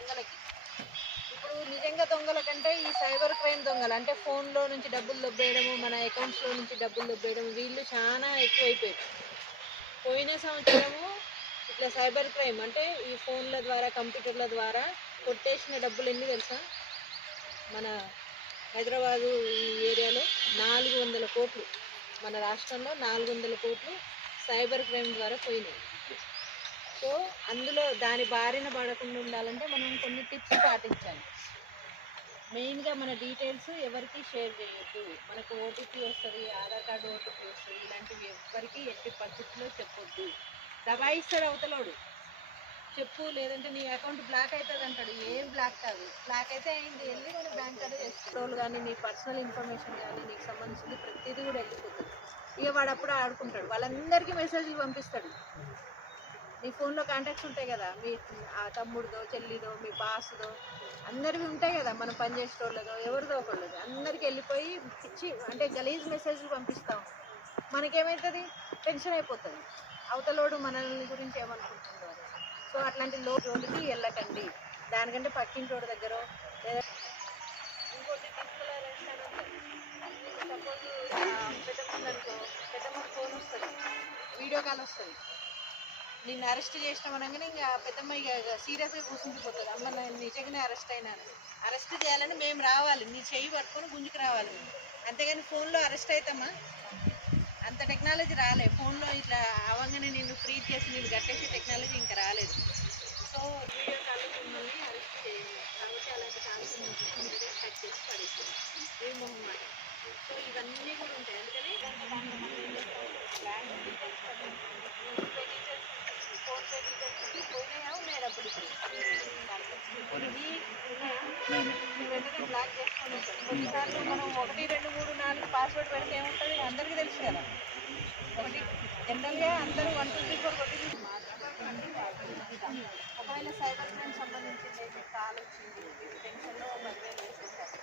దొంగలకి. ఇప్పుడు నిజంగా దొంగల కంటే ఈ సైబర్ క్రైమ్ దొంగలు అంటే ఫోన్లో నుంచి డబ్బులు దొబ్బేయడము మన అకౌంట్స్లో నుంచి డబ్బులు దొబ్బేయడం వీళ్ళు చాలా ఎక్కువైపోయారు. పోయిన సంవత్సరము ఇట్లా సైబర్ క్రైమ్ అంటే ఈ ఫోన్ల ద్వారా కంప్యూటర్ల ద్వారా కొట్టేసిన డబ్బులు ఎన్ని తెలుసా? మన హైదరాబాదు ఈ ఏరియాలో నాలుగు వందల కోట్లు మన రాష్ట్రంలో నాలుగు వందల కోట్లు సైబర్ క్రైమ్ ద్వారా పోయినాయి. సో అందులో దాని బారిన పడకుండా ఉండాలంటే మనం కొన్ని టిప్స్ పాటించాలి. మెయిన్గా మన డీటెయిల్స్ ఎవరికి షేర్ చేయొద్దు. మనకు ఓటీపీ వస్తుంది ఆధార్ కార్డు ఓటీపీ వస్తుంది ఇలాంటివి ఎవరికి ఎట్టి పరిస్థితుల్లో చెప్పొద్దు. దబాయిస్తాడు అవతలోడు. చెప్పు లేదంటే నీ అకౌంట్ బ్లాక్ అవుతుంది అంటాడు. ఏం బ్లాక్ కాదు. బ్లాక్ అయితే అయింది వెళ్ళి మన బ్యాంక్ అదే చేసుకోవాలి కానీ నీ పర్సనల్ ఇన్ఫర్మేషన్ కానీ నీకు సంబంధించింది ప్రతిదీ కూడా వెళ్ళిపోతుంది. ఇక వాడు అప్పుడు ఆడుకుంటాడు. వాళ్ళందరికీ మెసేజ్లు పంపిస్తాడు. నీ ఫోన్లో కాంటాక్ట్స్ ఉంటాయి కదా మీ ఆ తమ్ముడిదో చెల్లిదో మీ బాస్దో అందరివి ఉంటాయి కదా మనం పనిచేసేటోళ్ళదో ఎవరిదో ఒకళ్ళది. అందరికి వెళ్ళిపోయి పిచ్చి అంటే గలీజ్ మెసేజ్లు పంపిస్తాం. మనకేమవుతుంది టెన్షన్ అయిపోతుంది. అవతలోడు మనల్ని గురించి ఏమనుకుంటుందో సో అట్లాంటి లో జోలికి వెళ్ళకండి. దానికంటే పక్కింటోడి దగ్గర లేదా ఇంకోటి డిజిటల్ సపోజ్ పెద్దమ్మ అనుకో పెద్దమ్మ ఫోన్ వస్తుంది. వీడియో కాల్ వస్తుంది. నిన్ను అరెస్ట్ చేసినాం అనగానే ఇంకా పెద్దమ్మ ఇక సీరియస్గా కూర్చుండిపోతుంది. అమ్మ నేను నిజంగానే అరెస్ట్ అయినాను అరెస్ట్ చేయాలని మేము రావాలి. నీ చెయ్యి పట్టుకొని గుంజుకు రావాలి. మేము. అంతేగాని ఫోన్లో అరెస్ట్ అవుతామా అంత టెక్నాలజీ రాలే. ఫోన్లో ఇట్లా అవంగానే నిన్ను ఫ్రీ చేసి నేను కట్టేసే టెక్నాలజీ ఇంకా రాలేదు. సో వీడియో కాల్ మిమ్మల్ని అరెస్ట్ చేయండి. కాబట్టి అలాంటి కాల్స్ కట్ చేసి పడేస్తుంది ఏ సో ఇవన్నీ కూడా ఉంటాయి. అందుకని దాంట్లో దాంట్లో మనం ఏం చేస్తాం bank details PhonePe details PhonePe details పోయినాయా ఉన్నాయా డబ్బులు ఇప్పుడు ఇది ఉన్నాయా మీరు వెంటనే బ్లాక్ చేసుకొని ఉంటారు కొన్నిసార్లు మనం ఒకటి రెండు మూడు నాలుగు పాస్వర్డ్ పెడితే ఏముంటుంది అందరికీ తెలుసు కదా ఒకటి జనరల్గా అందరూ వన్ టూ త్రీ ఫోర్ ఒకటి ఒకవేళ సైబర్ క్రైమ్ సంబంధించింది అయితే కాల్ వచ్చింది టెన్షన్లో పదివేలు వేసేసారు